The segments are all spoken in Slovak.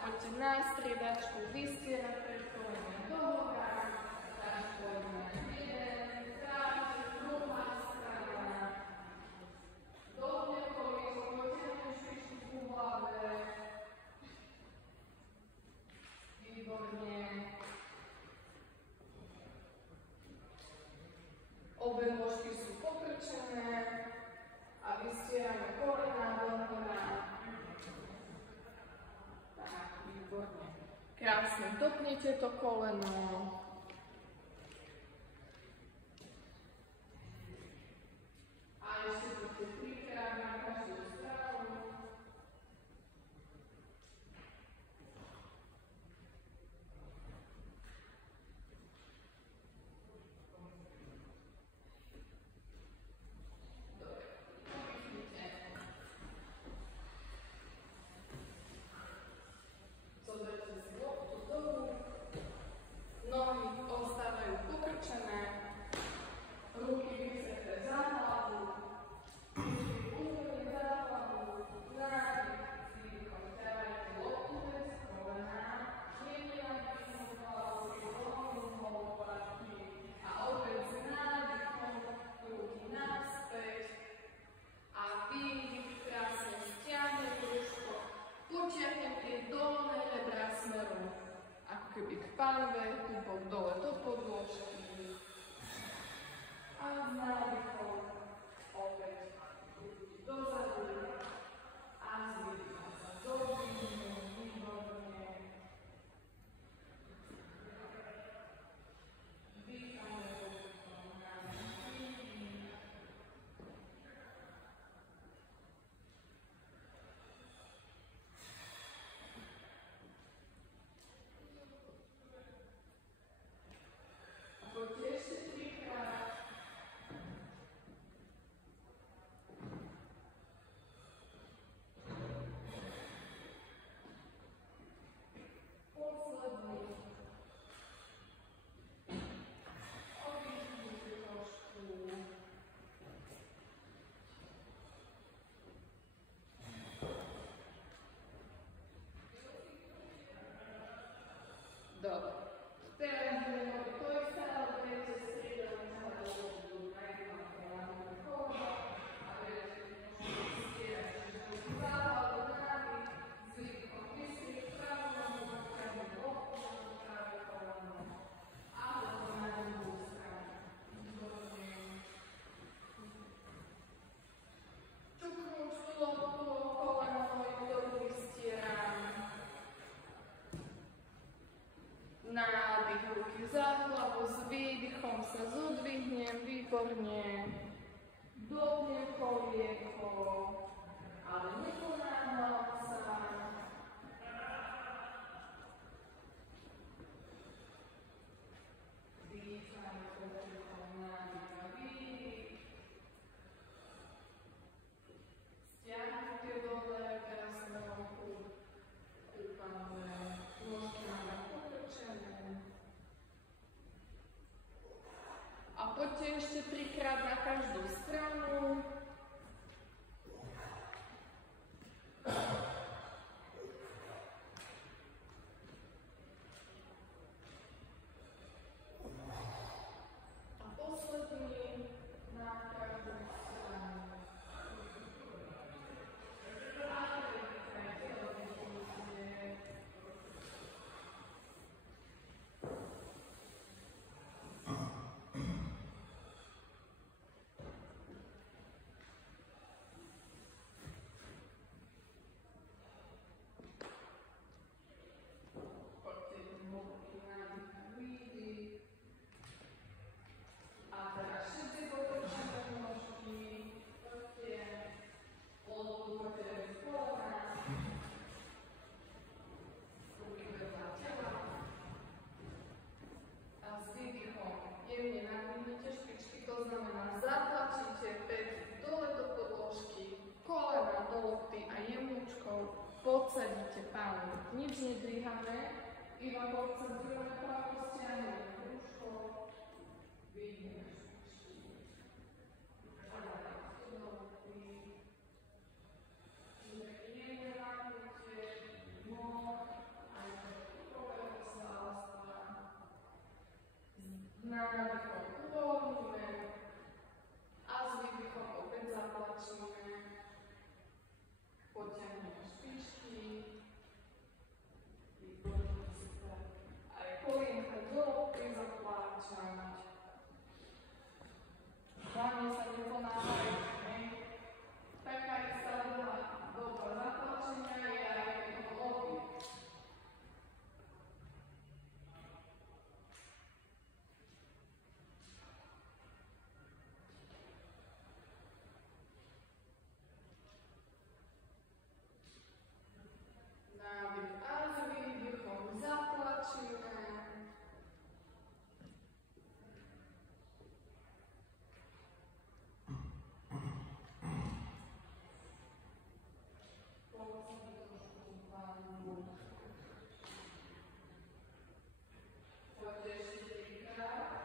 Poďte na striedačku, vystierať pred kolenom do hora, tak poďme jeden, tak, druhá strana, dobre kolíko, poďte špičku v hlave, výborne, obe nožky sú pokrčené a vystierame kolena do hora. Výborne. Krásne, dopnite to koleno. A ešte poďte trikrát na každú stranu. Nohy ostávajú pokrčené, ruky vyseté za hlavu, úplne za hlavu, nádych, výdychom ťahajte loptu bez kolena, nemývajte hlavu, rovnú lopatky a opäť s nádychom ruky naspäť a výdych krásne stiahne brúško, potiahnem tie dolné rebra smerom ako keby k panve, klubok dole do podložky. A s nádychom opäť ruky dozadu a s výdychom sa zodvihnem, výborne. Dýchame výdychom na výdych. Poďte ešte trikrát. Posledný. Oddychnite trošku. Dobre. Teraz budeme robiť to isté, ale budete striedať sa do vodu, najprv na koľa a budete môžete stierať, čiže budete záhľadu nádych, s výdychom vystrieť pravú nohu, pravú loptu, pravé koleno a potom na druhú stranu. Výborne. Čuknúť loptu, koleno, ktorú vystieram. Nádych ruky za hlavu, s výdychom sa zodvihnem, výborne. Dopnem kolieko, ale neponáhľam sa. Dýcham oddychom, nádych a výdych. Stiahnite dole, teraz nohu, kúpame, nožky máme pokrčené. A poďte ešte trikrát na každú stranu. Iba koncentrujeme pravú stiahnuť brúško, vyhneme špičky. A ďalej stopy. Čiže jemné napätie nôh, aj kruhového svalstva. S nádychom uvoľníme a s výdychom opäť zatlačíme. Potiahneme špičky. Aj kolienka do lopty zatláčať. Hlavne sa neponáhľať. Taká istá dlhá doba zatlačenia je aj toho lopty. Nádych a s výdychom zatlačíme. Poďte ešte trikrát.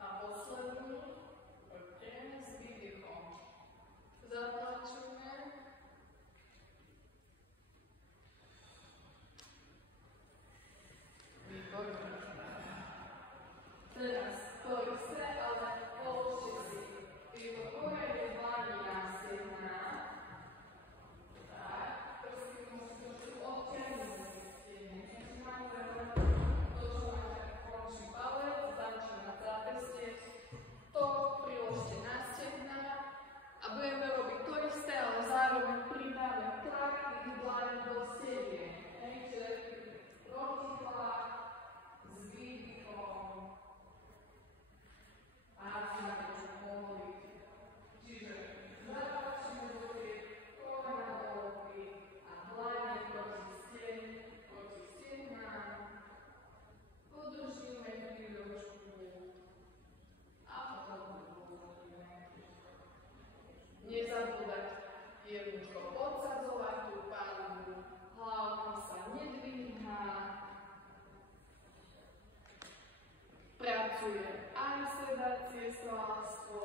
A posledný, poďte s výdychom. Zatlačíme. Výborné. Teraz to isté, ale položte si tieto korene dlani na stehná. Tak, prsty musíte trošku odtiahnuť z stehne. Máte to, čo máte končí palec, zamčí na zápestie. To priložte na stehná a budeme robiť to isté, ale zároveň pridáme tlak tých dlaní do stehien. Čiže protitlak s výdychom. A máte čo povoliť. Čiže zatlačíme do tej kolena do lopty a dlane proti stehnám. Podržíme chvíľočku a potom pozoríme. Nezabúdať jednoducho podsadzovať tú paľbu. Hlavka sa nedvíha. Pracuje aj sedacie svalstvo.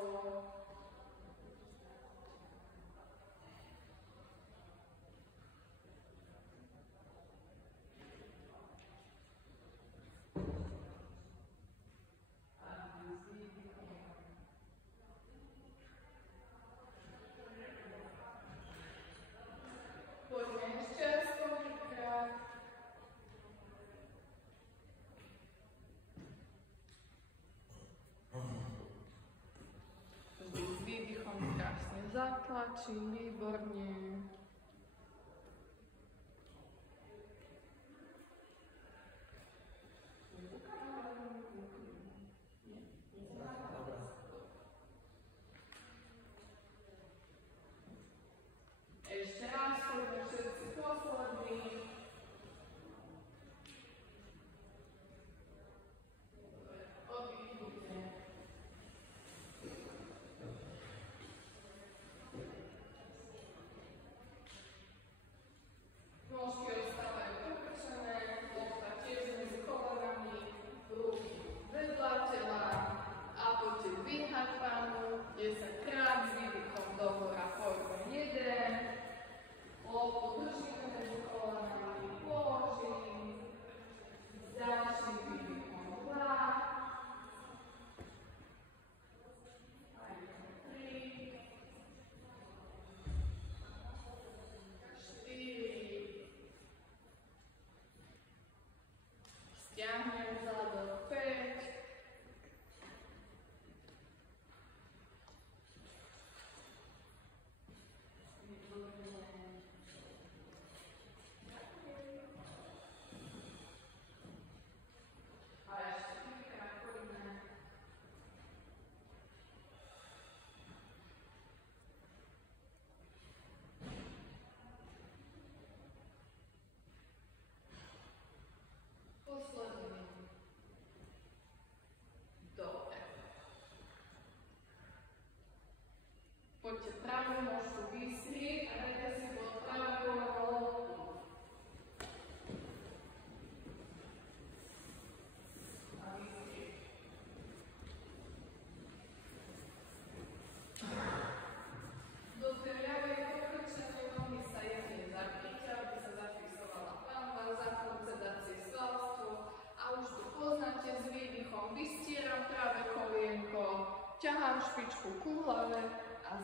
A s výdychom. Poďme ešte raz trikrát. S výdychom krásne zatlačím, výborne. Ešte raz, poďme všetci poslední. Oddychnite.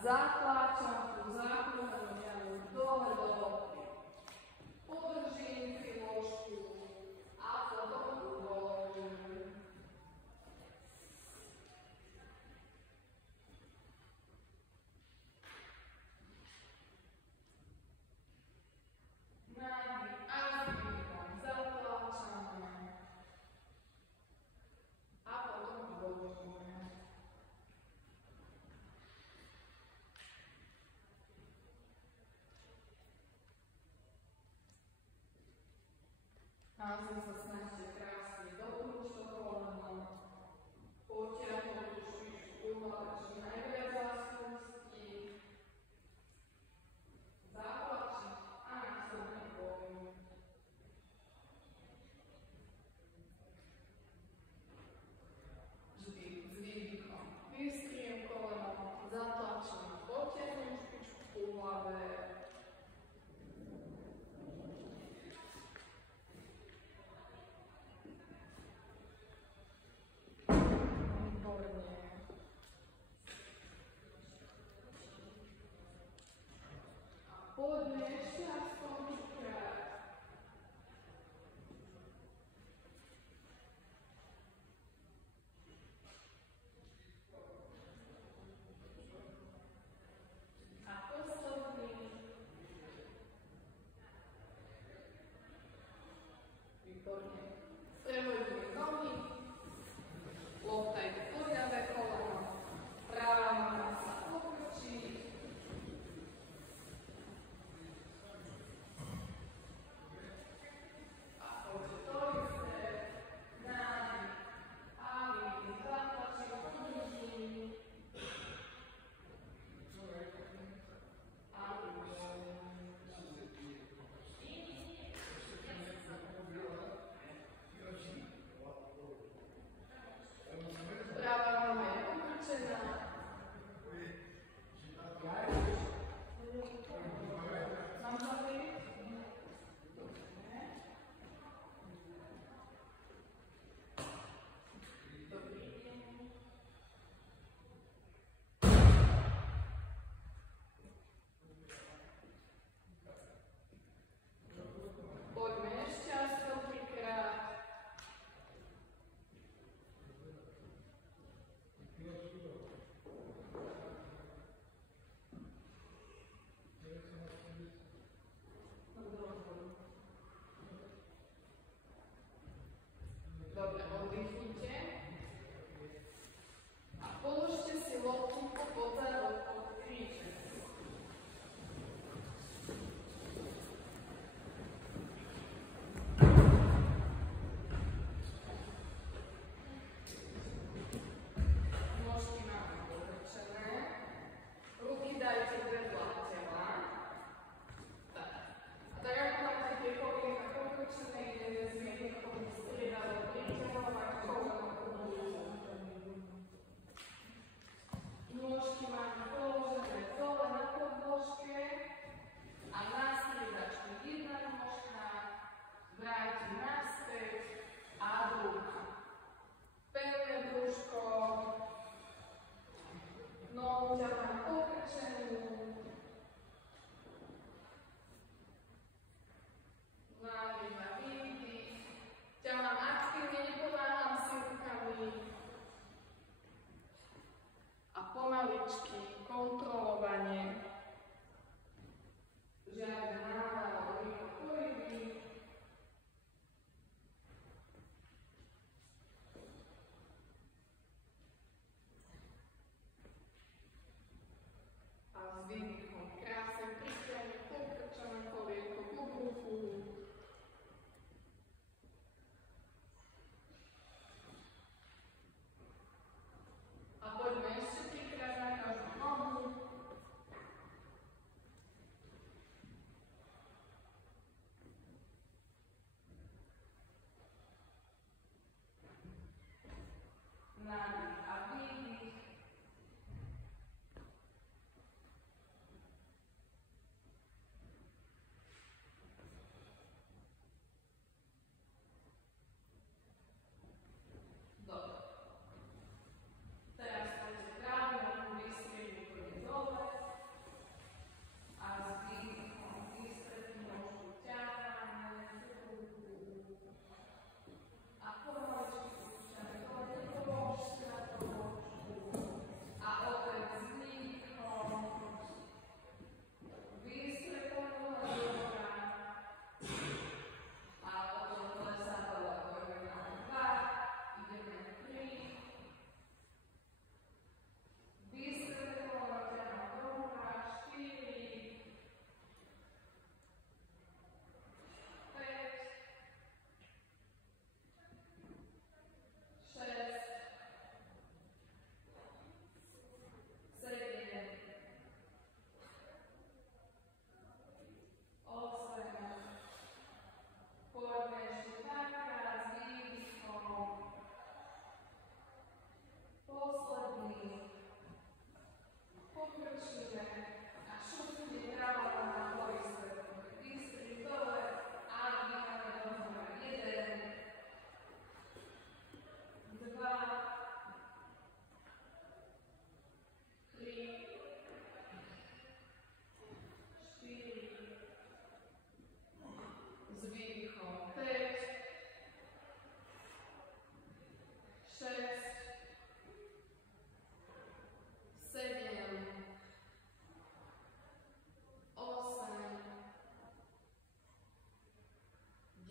Zatlačam tú základnú ťahu dole do lopty. Podržím chvíľočku a potom uvoľním. Nádych a s výdychom zatlačame a potom uvoľníme. Naozaj sa snažte krásne doplúť to koleno, potiahnuť tú špičku uhlava čo najviac vás pustí, zatlačiť a následne uvoľniť. Vždy s výdychom vystriem koleno, zatlačím, potiahnem špičku v hlave. Poďme ešte aspoň krát. A posledný. Výborne. Prehodíme nohy. Lopta je v ľavé koleno. Pravá noha sa okrčí.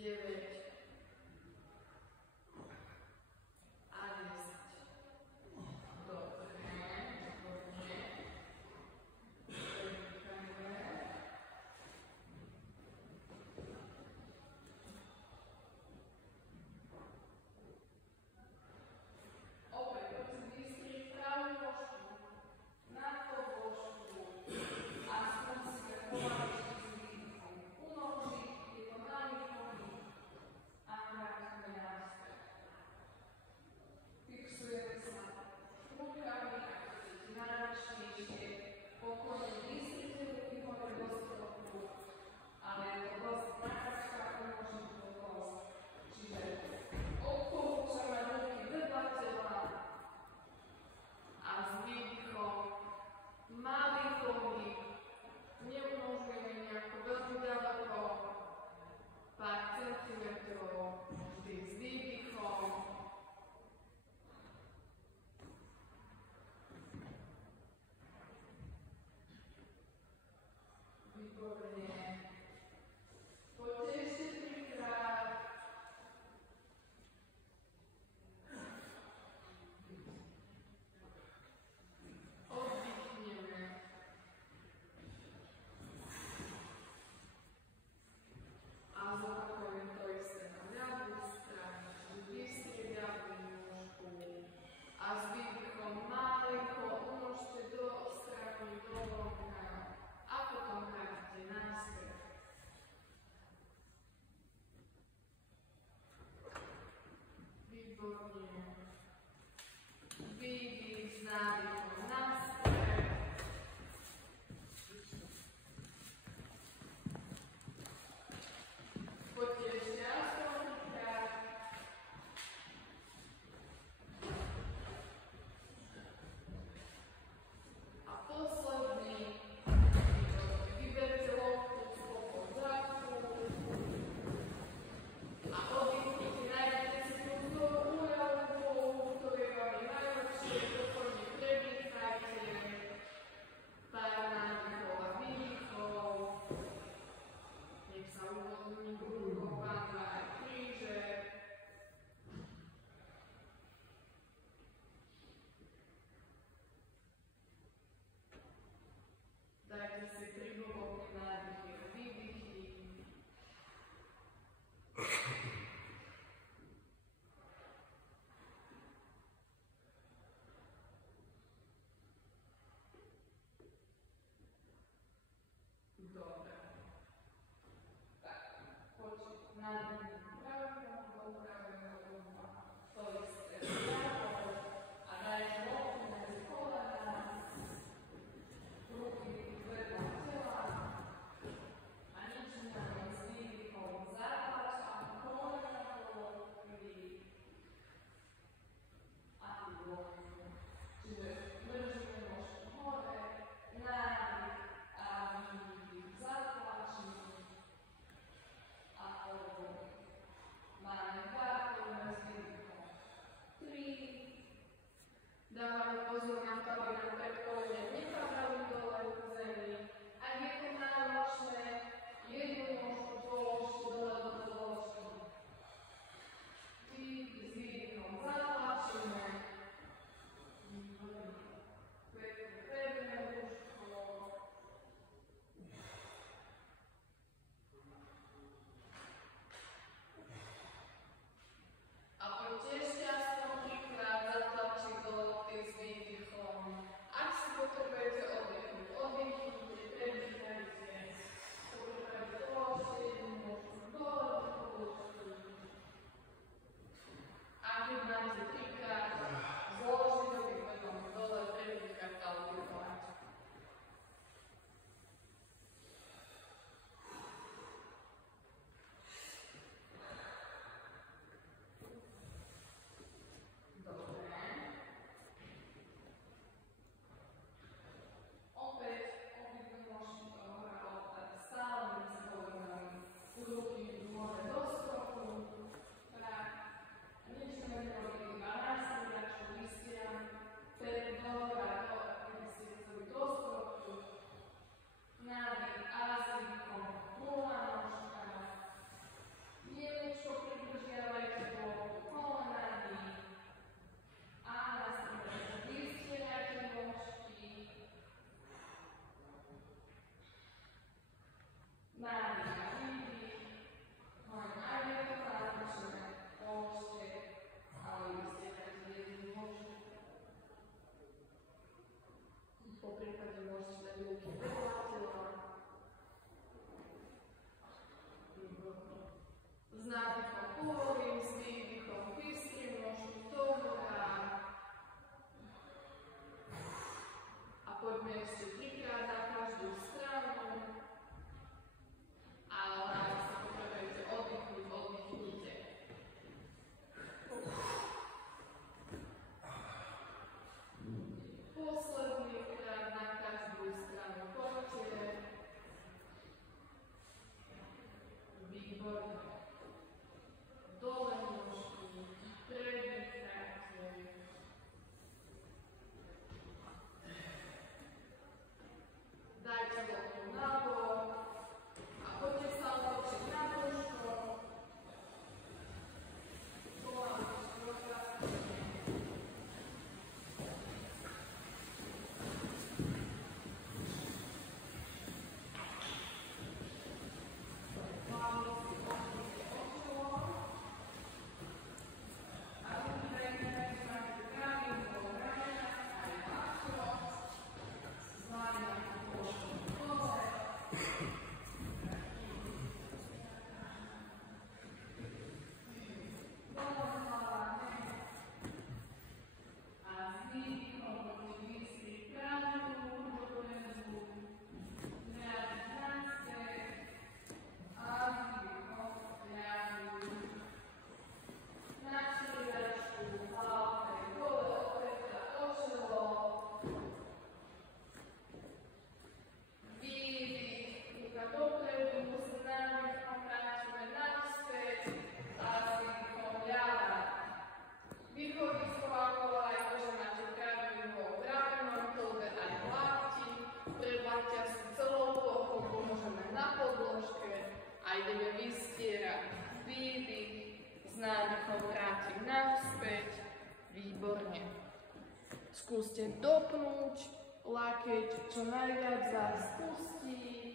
a 10. Dobre, výborne. Opäť, prosím, vystrieť pravú nožku na to vložku a skúsite pomaličky s výdychom unožiť, je to nalichovaný a vrátime naspäť. Fixujeme sa rukami, ak chcete náročnejšie, pokojne vystrite ruky hore do stropu, ale je to dosť náročná umožniť to dosť. Čiže odporúčame ruky vedľa tela a s výdychom malý pohyb. Neumožňujeme nejako veľmi ďaleko, pár centimetrov, vždy s výdychom. Výborne. Poďte ešte 3-krát. Oddychneme. A zopakujem to isté na ľavú stranu. Vystrieť ľavú nôžku. A s výdychom malinko unožte do strany do vonka. A potom vrátite naspäť. Výborne. Výdych s nádychom naspäť. Poďte ešte aspoň 3-krát. A posledný. Vyberte loktu spod zadku a oddychnite, nájdete si tú znovu úľavku, ktoré vám je najlepšie, pokojne predýchajte. Pár nádychov a výdychov. Nech sa uvoľní brucho, panva aj kríže. Dajte si 3 hlboké nádychy a výdychy. Dobre. Tak, poďme S nádychom uvolím, s výdychom vystrím nožku dohora. A poďme ešte 3-krát na každú stranu. Ale ak sa potrebujete oddychnúť, oddychnite. Posledný krát na každú stranu poďte. Výborne. Dole nôžky, predýchajte. Dajte loptu na bok a poďte sa otočiť na brúško. Pomaly trocha. Výborne. Skúste dopnúť lakeť, čo najviac vás spustí.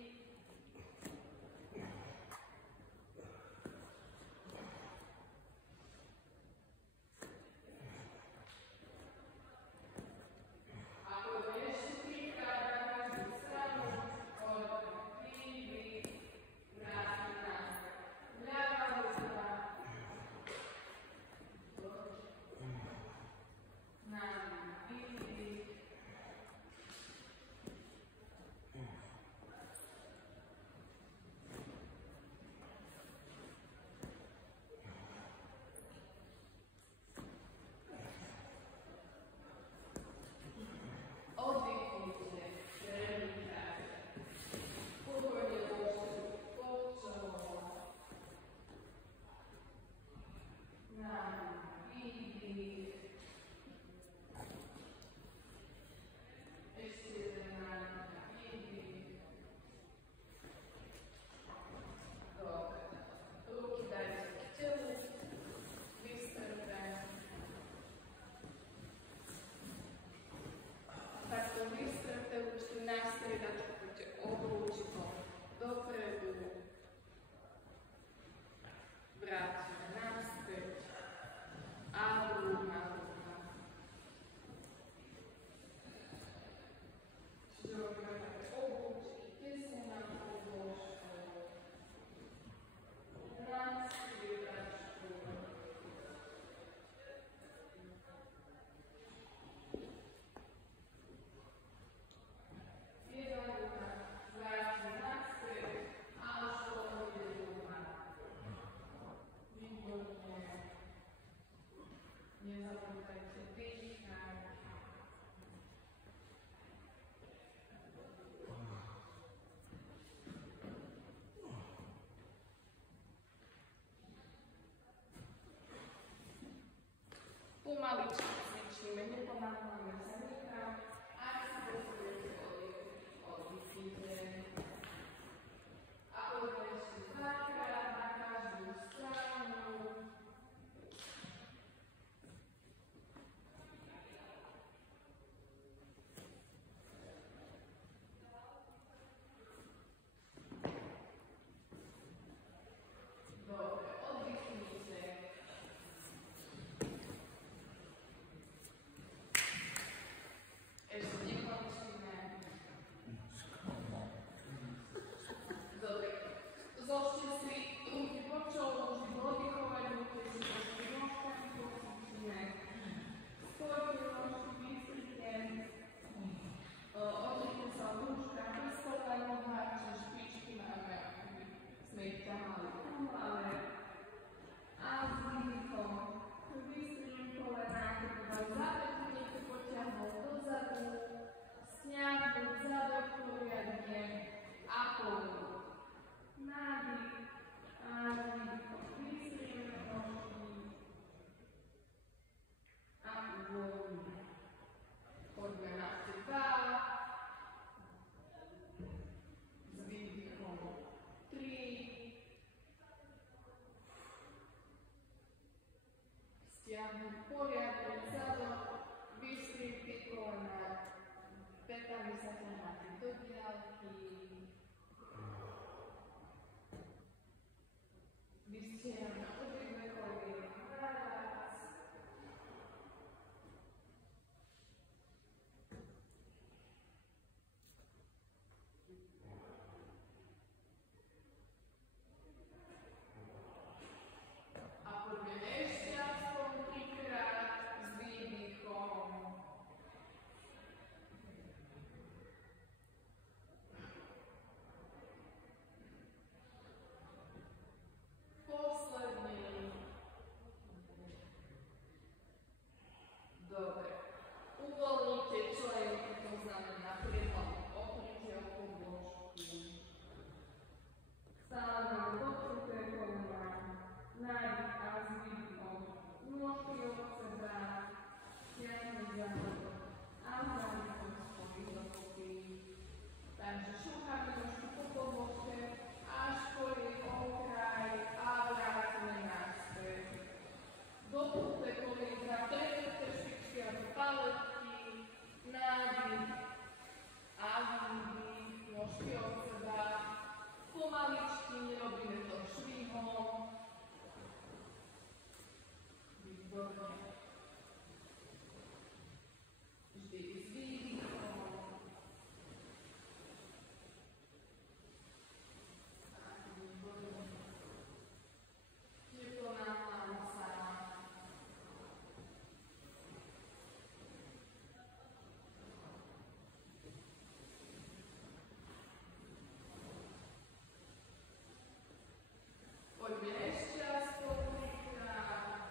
Poďme ešte raz pokrýkrát.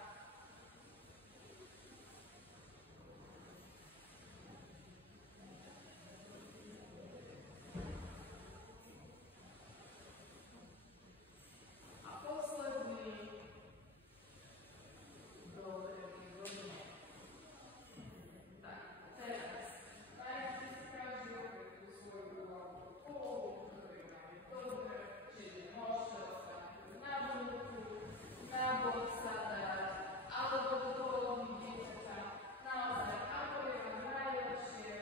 A posledný. Dobre, výborne. Tak, teraz. Dajte si každý opäť tú svoju polohu, ktorú máme dobre, čiže môžete ostať na bunku, na bok sa dať, alebo do polohy dieťaťa. Naozaj, ako je vám najlepšie.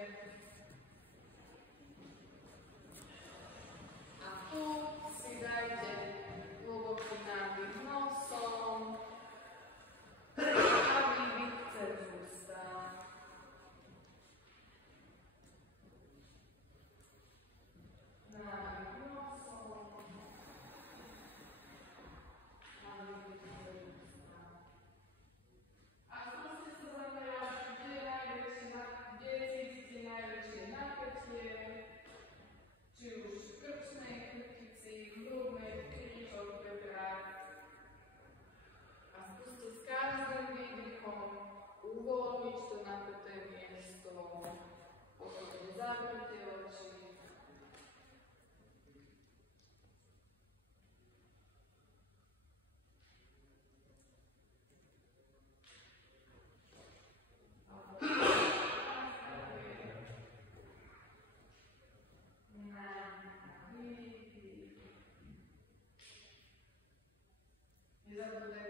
A tu si dajte hlboký nádych nosom a výdych cez ústa. Nádych nosom a výdych cez ústa. A skúste sa zamerať, kde cítite najväčšie napätie, či už v krčnej chrbtici, v hrudnej, v krížoch bedrách. A skúste s každým výdychom uvoľniť to napäté miesto, potom zavrite oči. A potom nezabudajte